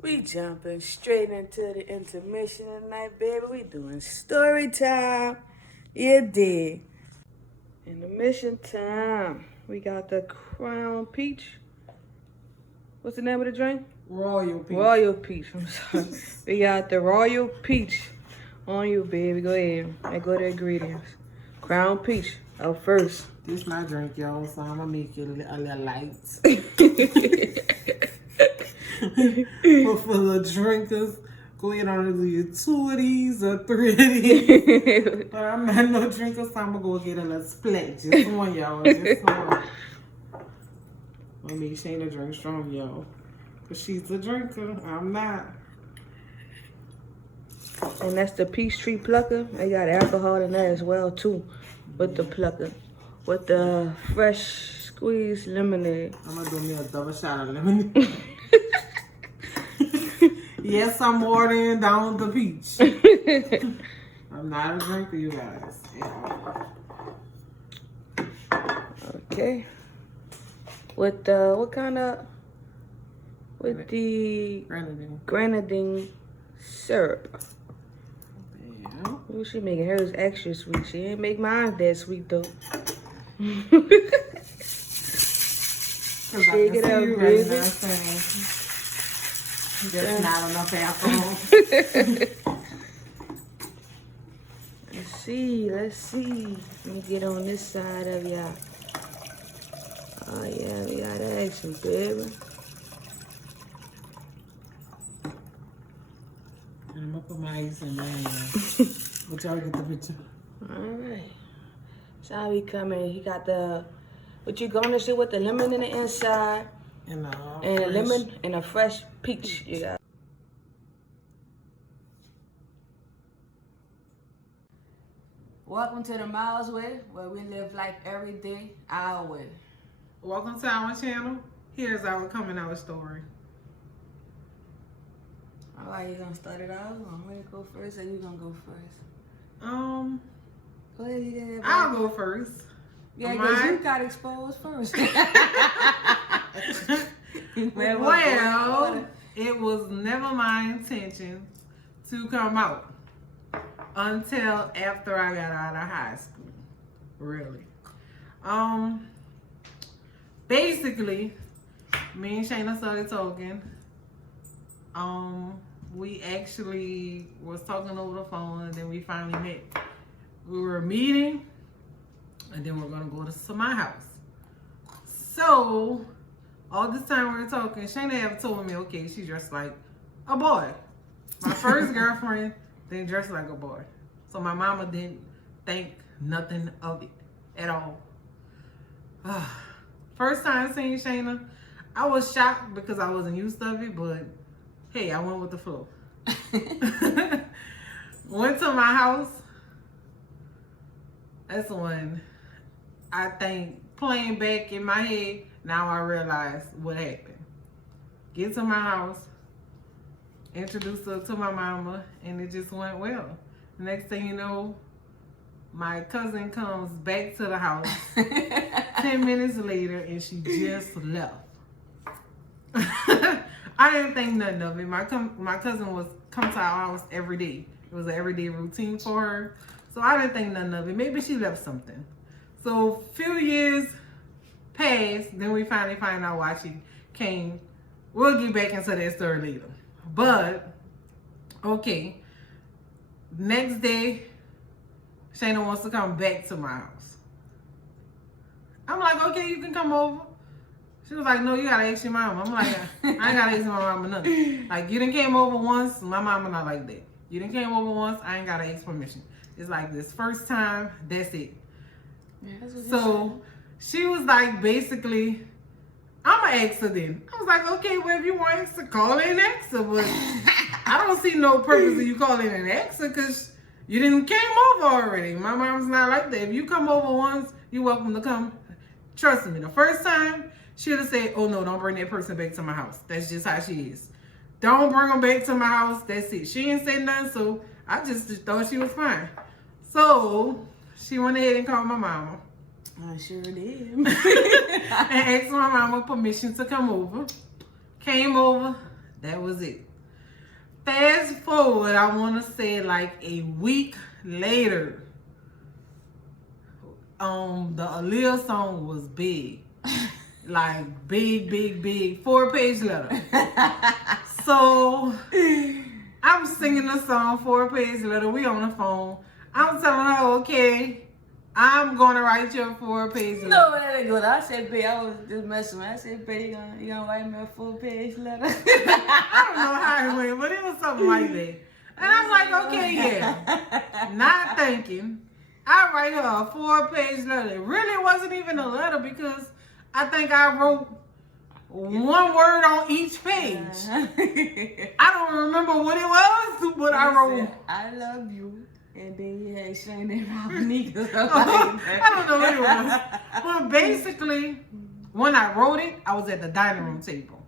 We jumping straight into the intermission tonight, baby. We doing story time. You did. Intermission time. We got the Crown Peach. What's the name of the drink? Royal Peach. Royal Peach. I'm sorry. We got the Royal Peach on you, baby. Go ahead and go to ingredients. Crown Peach out first. This my drink, y'all, so I'm gonna make it a little light. But for the drinkers, go ahead and do your 2 of these or 3 of these. But I'm not no drinker, so I'm gonna go get a little split. Just one, y'all. Just one. I'm gonna make Shayna drink strong, y'all. Because she's a drinker. I'm not. And that's the Peachtree Plucker. They got alcohol in that as well, too, with the plucker. With the fresh squeezed lemonade. I'm gonna do me a double shot of lemonade. Yes, I'm watering down the peach. I'm not a drinker, you guys. Yeah. Okay. With the, what kind of, with the grenadine syrup. Yeah. Ooh, she making hers extra sweet. She ain't make mine that sweet, though. Shake it up, right baby. now, there's not enough alcohol. Let's see. Let me get on this side of y'all. Oh yeah, we got action, baby. And I'm gonna put my ice in my hand. But y'all get the picture. Alright. So how he coming? He got the, what you garnish it with the lemon in the inside. And And a lemon and a fresh peach you got. Welcome to the Miles Way, where we live life every day our way. Welcome to our channel. Here's our coming out story. Alright, you gonna start it out? Want me to go first or you gonna go first? Go ahead, you get it. I'll go first. Yeah, because you got exposed first. Well, it was never my intention to come out until after I got out of high school. Really. Basically, me and Shayna started talking. We actually was talking over the phone, and then we finally met. We were meeting, and then we're gonna go to my house. So all this time we were talking, Shayna have told me, okay, she dressed like a boy. My first girlfriend didn't dress like a boy. So my mama didn't think nothing of it at all. First time seeing Shayna, I was shocked because I wasn't used to it, but hey, I went with the flow. Went to my house. That's when I think, playing back in my head, now I realize what happened. Get to my house, introduced her to my mama, and it just went well. Next thing you know, my cousin comes back to the house 10 minutes later, and she just left. I didn't think nothing of it. My cousin was come to our house every day. It was an everyday routine for her. So I didn't think nothing of it. Maybe she left something. So a few years passed, then we finally find out why she came. We'll get back into that story later. But, okay. Next day, Shayna wants to come back to my house. I'm like, okay, you can come over. She was like, no, you gotta ask your mama. I'm like, I ain't gotta ask my mama nothing. Like, you done came over once, my mama not like that. You done came over once, I ain't gotta ask permission. It's like this first time, that's it. Yeah, so she was like, basically, I'ma ask her then. I was like, okay, well, if you want to call in and ask her, but I don't see no purpose of you calling in and ask her because you didn't came over already. My mom's not like that. If you come over once, you're welcome to come. Trust me, the first time, she would have said, oh no, don't bring that person back to my house. That's just how she is. Don't bring them back to my house. That's it. She ain't said nothing, so I just thought she was fine. So she went ahead and called my mama. I sure did. And asked my mama permission to come over. Came over. That was it. fast forward, I want to say like a week later, the Aaliyah song was big. Like big, 4-page letter. So I'm singing the song, 4-page letter. We on the phone. I'm telling her, okay, I'm gonna write your 4-page letter. No, that ain't good. I said, babe, I was just messing with. I said, babe, you gonna write me a 4-page letter? I don't know how it went, but it was something like that. And I'm like, okay, yeah. Not thinking. I write her a 4-page letter. It really wasn't even a letter because I think I wrote one word on each page. I don't remember what it was, but I wrote, I love you. And then you had Shane and Robinika. I don't know what it was. But basically, when I wrote it, I was at the dining room table.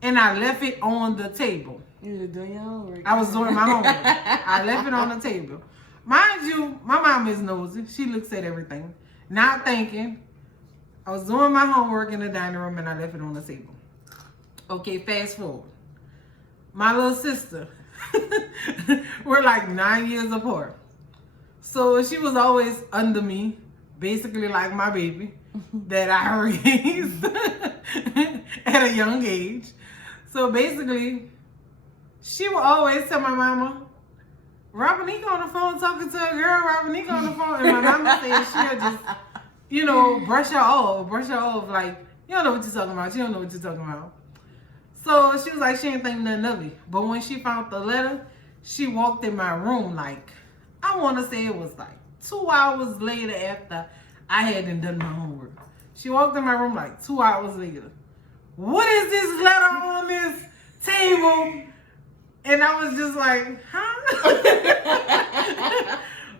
And I left it on the table. You were doing your homework. I was doing my homework. I left it on the table. Mind you, my mom is nosy. She looks at everything. Not thinking. I was doing my homework in the dining room and I left it on the table. Okay, fast forward. My little sister, we're like 9 years apart. So she was always under me, basically like my baby that I raised at a young age. So basically, she would always tell my mama, Robinika on the phone talking to a girl, Robinika on the phone. And my mama said she'll just, brush her off, like, you don't know what you're talking about. You don't know what you're talking about. So she was like, she ain't think nothing of it. But when she found the letter, she walked in my room like, I want to say it was like 2 hours later after I hadn't done my homework. She walked in my room like 2 hours later. What is this letter on this table? And I was just like, huh?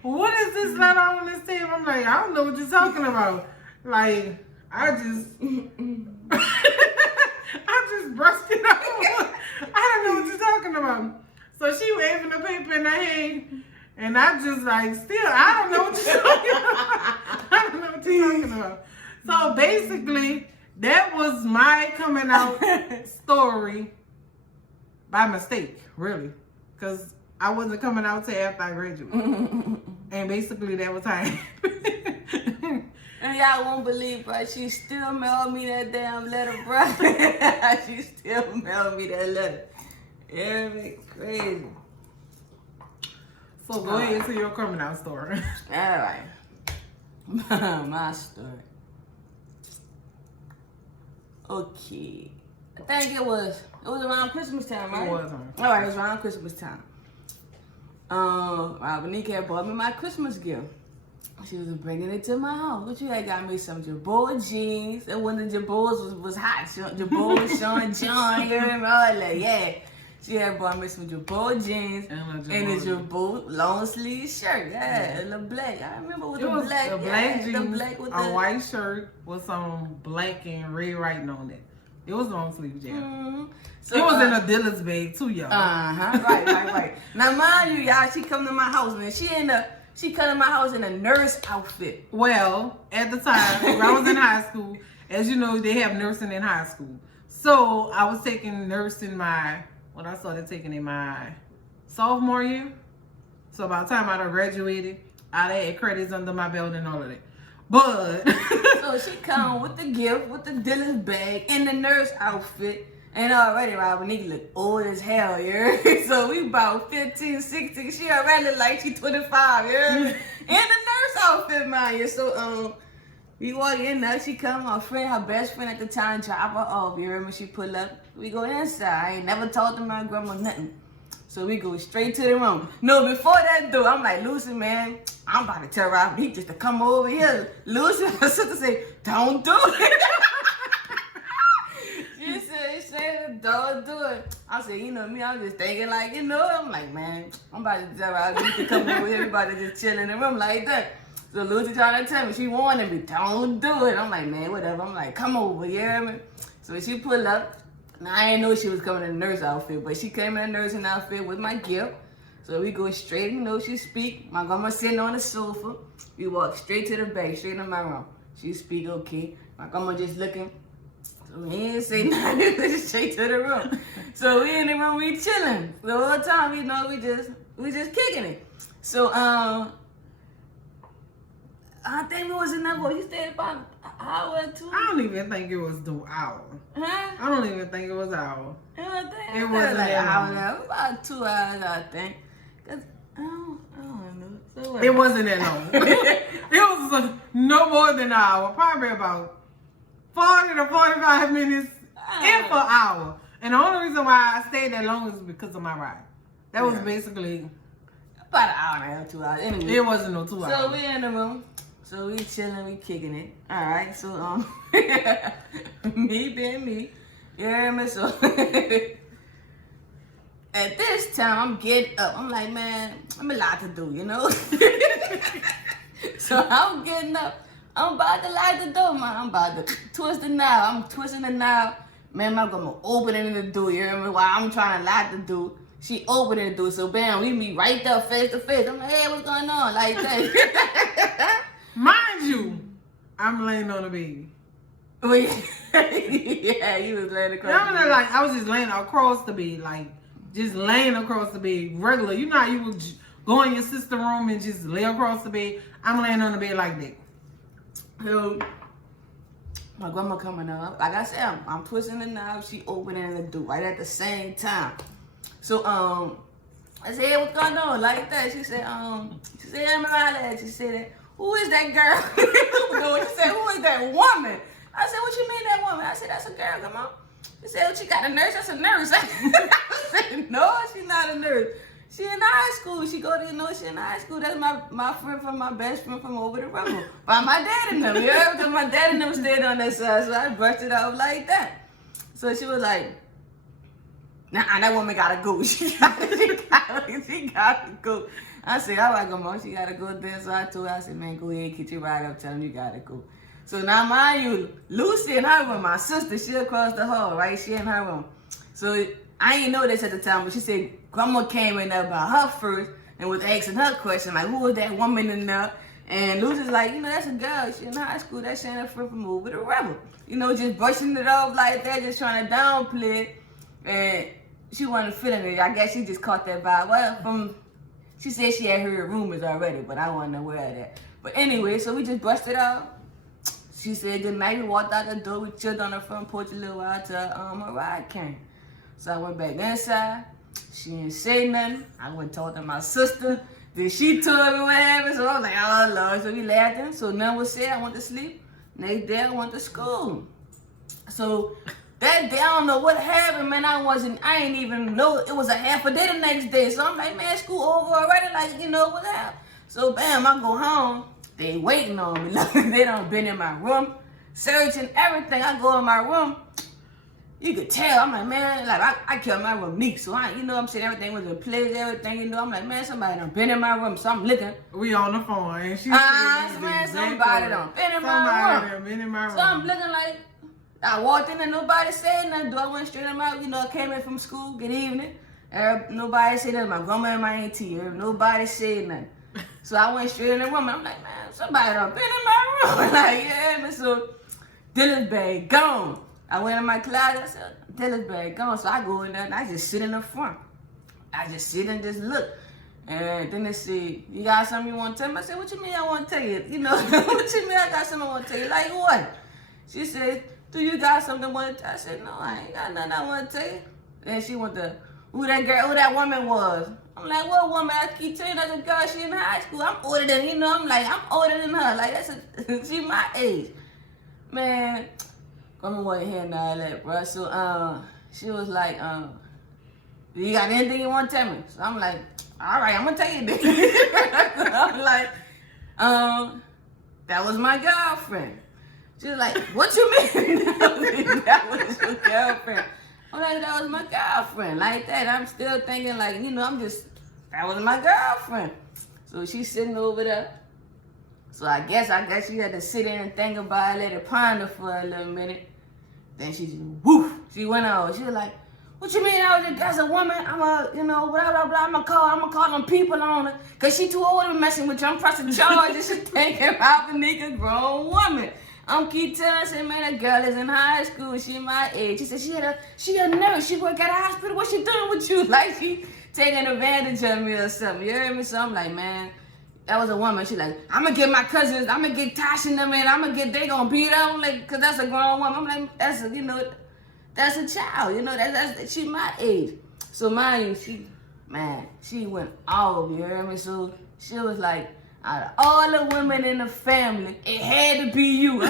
What is this letter on this table? I'm like, I don't know what you're talking about. Like, I just brushed it off. I don't know what you're talking about. So she waving the paper in her hand, and I just like, still, I don't know what you're talking about. I don't know what you're talking about. So basically, that was my coming out story by mistake, really. Because I wasn't coming out till after I graduated. And basically, that was how it happened. And y'all won't believe, bro. She still mailed me that damn letter, bro. She still mailed me that letter. Yeah, it's crazy. So go ahead to your coming out story. All right. My story. Okay. I think it was around Christmas time, right? It was. All right, it was around Christmas time. Robinika had bought me my Christmas gift. She was bringing it to my house. What you had got me some Jabot jeans. And when the Jabots was hot. Jabot, Sean John, you remember all that? Yeah. She had bought me some Jabot jeans and a Jabot long sleeve shirt. Yeah, and the black. I remember with the black. The black jeans, the black with a white shirt with some black and red writing on it. It was long sleeve, yeah. Mm-hmm. So, it was in a Dillard's bag too, y'all. Right. Now, mind you, y'all, she come to my house, man. She come to my house in a nurse outfit. Well, at the time, when I was in high school, as you know, they have nursing in high school. So I was taking nursing I started taking in my sophomore year. So by the time I graduated, I had credits under my belt and all of that. But so she come with the gift, with the Dillard's bag, in the nurse outfit. And already Robinika look old as hell, yeah. So we about 15, 16. She already look like she 25, yeah. In the nurse outfit, man. Yeah. So we walk in there, she come, her best friend at the time, drop her off. You remember she pull up? We go inside. I ain't never talked to my grandma nothing. So we go straight to the room. No, before that though, I'm like, Lucy, man, I'm about to tell Robinika just to come over here. Lucy, her sister say, don't do it. She said, don't do it. I said, you know me, I'm just thinking like, I'm like, man, I'm about to tell Robinika to come over here. Everybody just chill in the room like that. So Lucy trying to tell me, she wanted me, don't do it. I'm like, man, whatever. I'm like, come over, you hear me? So she pulled up. Now, I didn't know she was coming in a nurse outfit, but she came in a nursing outfit with my gift. So we go straight, she speak. My grandma sitting on the sofa. We walk straight to the back, straight in my room. She speak, okay. My grandma just looking So he didn't say nothing. We went straight to the room. So we in the room, we chilling. The whole time, you know, we just kicking it. So I think it was enough. You stayed about an hour or two. I don't even think it was the hour. Huh? I don't even think it was an hour. You know what I'm saying? It wasn't like that an hour long. now. About 2 hours, I think. Cause I don't know. So what? It wasn't that long. It was no more than an hour. Probably about 40 to 45 minutes, if an hour. And the only reason why I stayed that long is because of my ride. That was basically... About an hour and a half, 2 hours. Anyway. It wasn't no 2 hours. So we in the room. So we chilling, we kicking it. All right. So me being me, you hear me? So at this time, I'm getting up. I'm like, man, I'm a lot to do, you know. So I'm getting up. I'm about to light the door, man. I'm about to twist the knob. I'm twisting the knob. Man, I'm gonna open it in the door. You hear me? While I'm trying to light the door, she opening the door. So bam, we meet right there, face to face. I'm like, hey, what's going on? Like that. Mind you, I'm laying on the bed. Yeah, you was laying across. I was like, I was just laying across the bed, like just laying across the bed, regular. You know how you would go in your sister's room and just lay across the bed. I'm laying on the bed like that. So my grandma coming up. Like I said, I'm twisting the knob. She opening the door right at the same time. So I said, hey, what's going on? Like that. She said, hey, Mariah. She said, who is that girl? She said, who is that woman? I said, what you mean that woman? I said, that's a girl, come on. She said, well, she got a nurse? That's a nurse. I said, no, she's not a nurse. She in high school. She go to, she in high school. That's my friend from my best friend from over the river. By my dad and them. You heard? Because my dad and them stayed on that side. So I brushed it off like that. So she was like, nah, that woman gotta go. She gotta go. I said, all right, come on, she gotta go there. So I told her, I said, man, go ahead, get your ride up, tell him you gotta go. So now, mind you, Lucy in her room, my sister, she across the hall, right? She in her room. So I didn't know this at the time, but she said grandma came in there by her first and was asking her question, like, who was that woman in there? And Lucy's like, that's a girl. She in high school. That's Shannon friend from over the river. Just brushing it off like that, just trying to downplay it. And she wasn't feeling it. I guess she just caught that vibe. Well, she said she had heard rumors already, but I wasn't aware of that. But anyway, so we just brushed it off. She said good night. We walked out the door. We chilled on the front porch a little while till her ride came. So I went back inside. She didn't say nothing. I went and talked to my sister. Then she told me what happened. So I was like, oh, Lord. So we laughing. So none was said. I went to sleep. Next day, I went to school. So that day, I don't know what happened, man. I ain't even know. It was a half a day the next day. So I'm like, man, school over already. Like, what happened? So bam, I go home. They waiting on me. Like, they done been in my room, searching everything. I go in my room. You could tell. I'm like, man, like I kept my room neat. So I'm saying everything was in place, everything, I'm like, man, somebody done been in my room. So I'm looking. We on the phone, and she man, somebody done been in my room. So I'm looking like, I walked in and nobody said nothing. I went straight in my, I came in from school, good evening. Nobody said nothing. My grandma and my auntie, nobody said nothing. So I went straight in the room. I'm like, man, somebody done been in my room. Like, yeah, man. So Dylan's bag gone. I went in my closet. I said, Dylan's bag gone. So I go in there and I just sit in the front. I just sit and just look. And then they said, you got something you want to tell me? I said, what you mean I want to tell you? What you mean I got something I want to tell you? Like what? She said, do you got something I want to tell you? I said, no, I ain't got nothing I want to tell you. And she went to, who that woman was. I'm like, what woman? I keep telling you that's a girl. She in high school. I'm older than, I'm like, I'm older than her. Like, she my age. Man, grandma wasn't hearing all that, bro. So, she was like, do you got anything you want to tell me? So I'm like, all right, I'm going to tell you this. I'm like, that was my girlfriend. She was like, what you mean? That was your girlfriend. I'm like, that was my girlfriend. Like that. I'm still thinking like, that was my girlfriend. So she's sitting over there. So I guess she had to sit there and think about it, let it ponder for a little minute. Then she just, woof, she went on. She was like, what you mean as a woman, I'm a, blah, blah, blah, I'm gonna call them people on her. Cause she too old to be messing with you. I'm pressing charges. She's thinking about being a grown woman. I'm keep telling her, say, man, that girl is in high school. She my age. She said she a nurse. She work at a hospital. What she doing with you? Like she taking advantage of me or something. You heard me? So I'm like, man, that was a woman. She like, I'm gonna get my cousins. I'm gonna get Tasha and them, and I'm gonna get. They gonna beat up. I'm like, cause that's a grown woman. I'm like, that's a, you know, that's a child. You know, that's she my age. So mind you, she went off. You heard me? So she was like, out of all the women in the family, it had to be you. I'm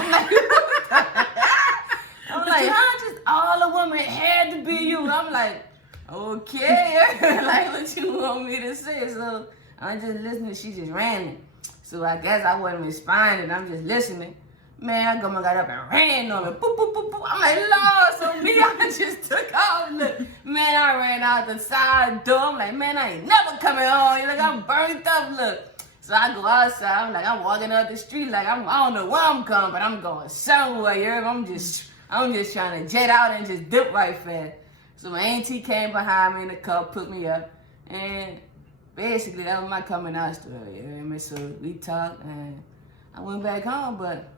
like, huh? Just all the women, it had to be you. I'm like, okay, like what you want me to say? So I'm just listening. She just ran it. So I guess I wasn't responding. I'm just listening. Man, I got up and ran on her. Boop, boop, boop, boop. I'm like, Lord, so me, I just took off. Look, man, I ran out the side door. I'm like, man, I ain't never coming home. You're like, I'm burnt up, look. So I go outside. I'm like, I'm walking up the street. Like, I don't know where I'm going, but I'm going somewhere. You hear me? I'm just trying to jet out and just dip right fast. So my auntie came behind me in the car, put me up. And basically, that was my coming out story. You hear me? So we talked, and I went back home, but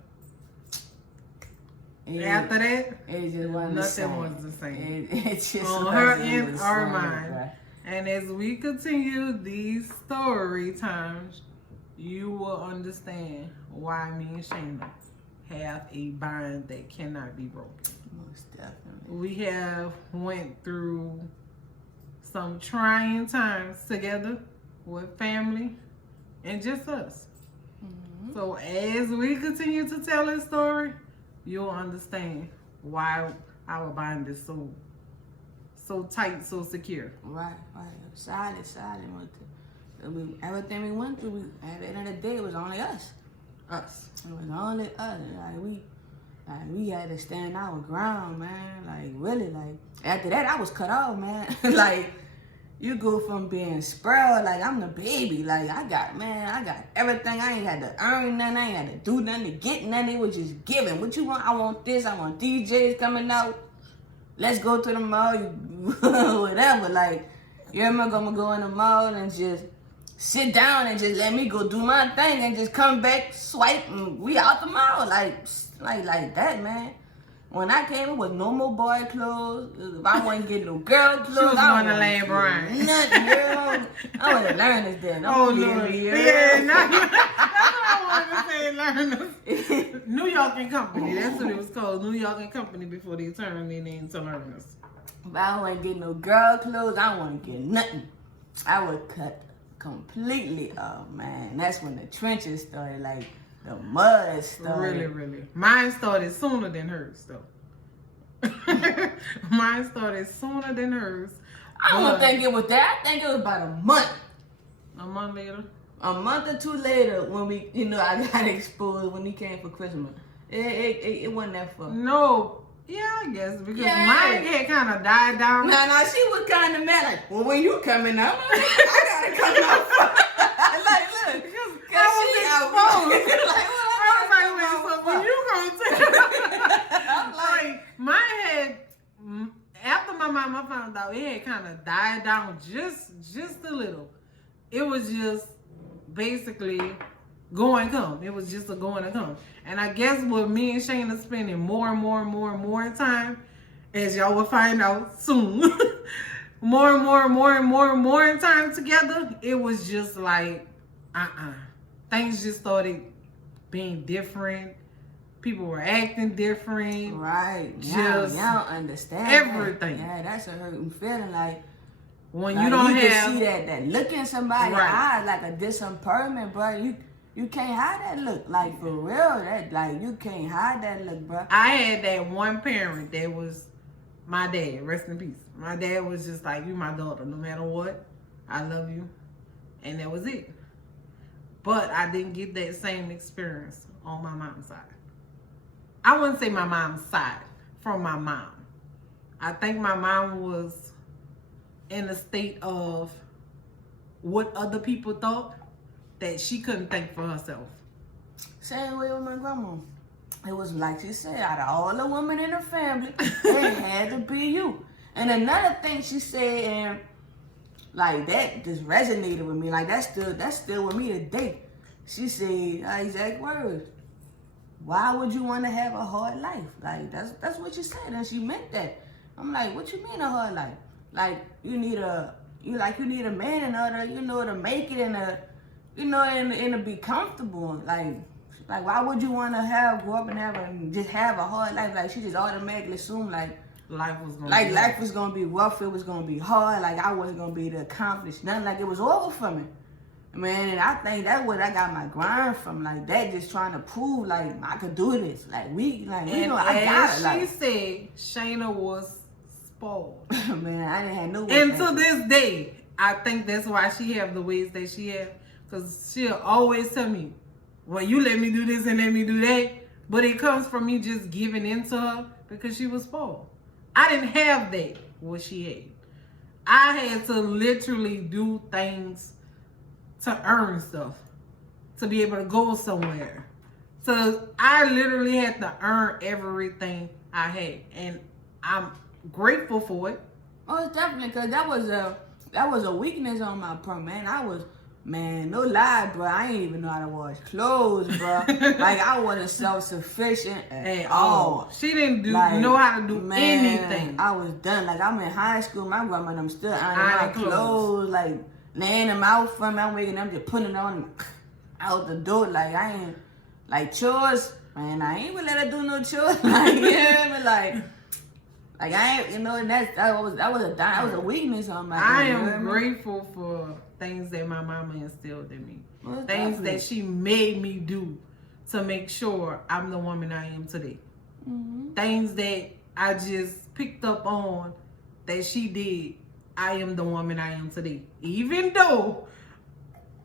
after that, it just wasn't nothing was the same. It just on her wasn't and the our same, mind. right? And as we continue these story times, you will understand why me and Shayna have a bond that cannot be broken. Most definitely. We have went through some trying times together with family and just us. Mm-hmm. So as we continue to tell this story, you'll understand why our bond is so tight, so secure. Right. Solid with it. Everything we went through, at the end of the day, it was only us. Us. It was only us. We had to stand our ground, man. Like, really, like, after that, I was cut off, man. Like, you go from being spoiled, like, I'm the baby. Like, I got everything. I ain't had to earn nothing. I ain't had to do nothing to get nothing. It was just given. What you want? I want this. I want DJs coming out. Let's go to the mall. Whatever. Like, you remember I'm gonna go in the mall and just sit down and just let me go do my thing and just come back, swipe, and we out the mall. Like that, man. When I came, it was no more boy clothes. If I wasn't getting no girl clothes, She was I going to Land Brian. Nothing, girl. I want to learn this then. Oh, Lord. Yeah, that's what I wanted to say, Learners. New York and Company. That's what it was called. New York and Company before they turned it into Learners. If I wasn't getting no girl clothes, I wasn't getting nothing. I would cut completely off, man. That's when the trenches started, like, the mud started. Really. Mine started sooner than hers, though. Mine started sooner than hers. I don't think it was that. I think it was about a month. A month later? A month or two later, when we, I got exposed when he came for Christmas. It wasn't that far. No. Yeah, I guess, because Yeah. mine had kind of died down. No, she was kind of mad. Like, well, when you coming out, I gotta come out. Like, look, because she out. Like, when you gonna take I'm like, mine had, after my mama found out, it had kind of died down just a little. It was just basically go and come. It was just a going and come. And I guess with me and Shayna spending more time, as y'all will find out soon, more time together, it was just like, things just started being different. People were acting different. right. Just y'all understand everything. That. Yeah, that's a hurting feeling. Like, When like you don't can have see that look in somebody's Right. eyes, like a disappointment, bro. You can't hide that look. Like, for real, that, like, you can't hide that look, bro. I had that one parent that was my dad, rest in peace. My dad was just like, you my daughter, no matter what, I love you. And that was it. But I didn't get that same experience on my mom's side. I wouldn't say my mom's side, from my mom. I think my mom was in a state of what other people thought that she couldn't think for herself. Same way with my grandma. It was like she said, out of all the women in the family, it had to be you. And another thing she said, and like that just resonated with me. Like that's still with me today. She said, exact words. why would you want to have a hard life? Like, that's what you said, and she meant that. I'm like, what you mean a hard life? Like, you need a man in order, to make it and to be comfortable. Like why would you want to grow up and just have a hard life? Like, she just automatically assumed life was gonna life was gonna be rough, it was gonna be hard, like I wasn't gonna be able to accomplish nothing, like it was over for me. Man, and I think that's what I got my grind from, like that, just trying to prove like I could do this. I got it. She said Shayna was spoiled. Man, I didn't have no and to this day, I think that's why she have the ways that she have. Cause she'll always tell me, well, you let me do this and let me do that. But it comes from me just giving in to her because she was spoiled. I didn't have that, what she had. I had to literally do things to earn stuff, to be able to go somewhere. So I literally had to earn everything I had. And I'm grateful for it. Oh, definitely, because that was a weakness on my part, man. Man, no lie, bro. I ain't even know how to wash clothes, bro. Like, I wasn't self-sufficient at all. She didn't know how to do anything. I was done. Like, I'm in high school. My grandma and I'm still ironing my clothes, like, laying them out for me. I'm waking them, just putting it on out the door. Like, I ain't, like, chores. Man, I ain't gonna let her do no chores. Like, you hear me? Like I ain't, and that was a weakness on my part. I am grateful for things that my mama instilled in me. Well, things that she made me do to make sure I'm the woman I am today. Mm-hmm. Things that I just picked up on that she did, I am the woman I am today. Even though,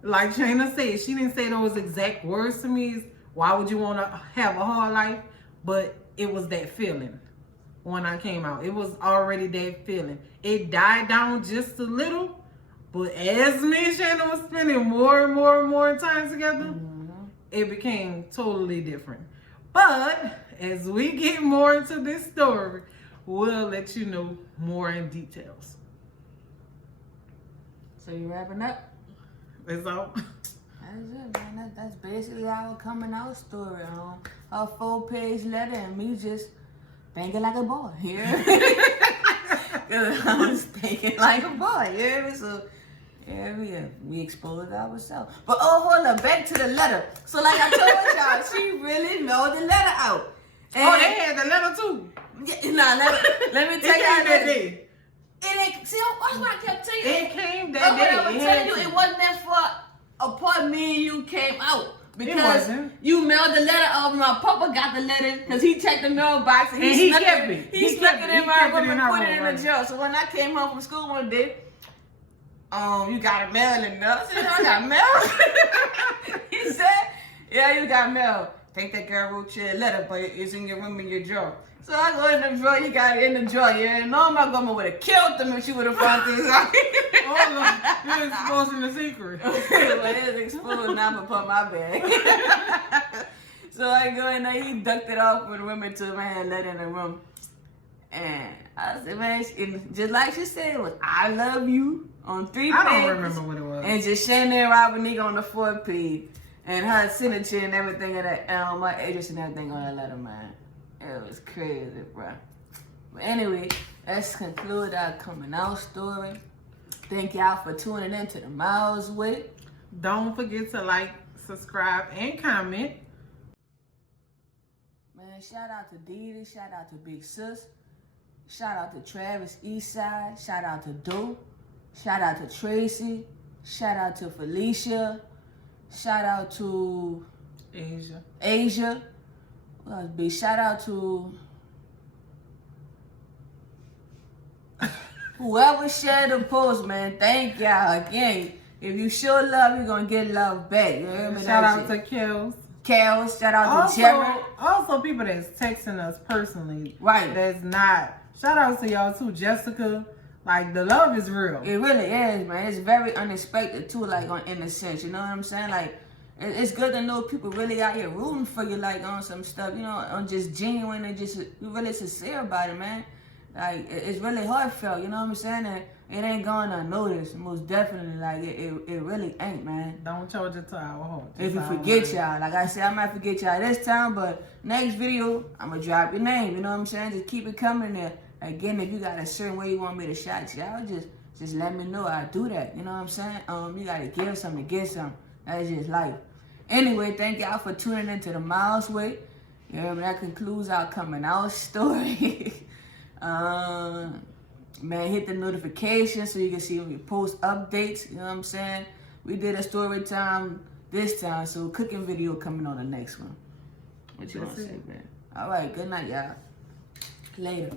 like Shayna said, she didn't say those exact words to me. Why would you want to have a hard life? But it was that feeling. When I came out, it was already that feeling. It died down just a little, but as me and Shannon was spending more and more time together, it became totally different. But as we get more into this story, we'll let you know more in details. So you wrapping up? That's all. That's it, man. That's basically our coming out story. A 4-page letter and me just thinking like a boy, yeah. I was thinking like a boy, yeah. So yeah, we exposed ourselves. But hold up, back to the letter. So like I told y'all, she really know the letter out. And they had the letter too. Yeah, let me tell y'all that day. It ain't. See, that's what I kept telling you. It came that day. I was telling you, it wasn't that for a part me and you came out. Because it wasn't. You mailed the letter over, my papa got the letter because he checked the mailbox and he snuck kept it. it. He snuck it in my room and put it in right. the jar. So when I came home from school one day, you got a mail in there. I said, I got mail. He said, yeah, you got mail. Think that girl wrote you a letter, but it's in your room in your drawer. So I go in the drawer, you got it in the drawer, yeah. No, my grandma would have killed them if she would have found this out. You're exposing the secret. Well, it's exposed now, I'm put my bag. So I go in there, he ducked it off with women to my hand, let in the room. And I said, man, just like she said, it was I love you on 3 pages. I don't remember what it was. And just Shannon Robinique on the 4th page. And her signature and everything of that, my address and everything on that letter, man. It was crazy, bro. But anyway, let's conclude our coming out story. Thank y'all for tuning in to the Miles with It. Don't forget to like, subscribe, and comment. Man, shout out to Didi, shout out to Big Sis, shout out to Travis Eastside, shout out to Do, shout out to Tracy, shout out to Felicia, shout out to Asia. Big shout out to whoever shared the post, man. Thank y'all again. If you show love, you're gonna get love back. You hear me? Shout out to Kels. Shout out to Jerry. Also, people that's texting us personally. Right. That's not. Shout out to y'all too, Jessica. Like, the love is real. It really is, man. It's very unexpected too, like in a sense. You know what I'm saying? Like, it's good to know people really out here rooting for you, like on some stuff, you know, on just genuine and just really sincere about it, man. Like, it's really heartfelt, you know what I'm saying? And it ain't gone unnoticed. Most definitely, like it really ain't, man. Don't charge it to our home. If you forget y'all, like I said, I might forget y'all this time, but next video, I'm gonna drop your name. You know what I'm saying? Just keep it coming there. Again, if you got a certain way you want me to shout y'all, just let me know. I do that. You know what I'm saying? You gotta give something to get something. That's just life. Anyway, thank y'all for tuning into the Miles Way. Yeah, that concludes our coming out story. Man, hit the notification so you can see when we post updates. You know what I'm saying? We did a story time this time, so cooking video coming on the next one. What you want to say, man? All right, good night, y'all. Later.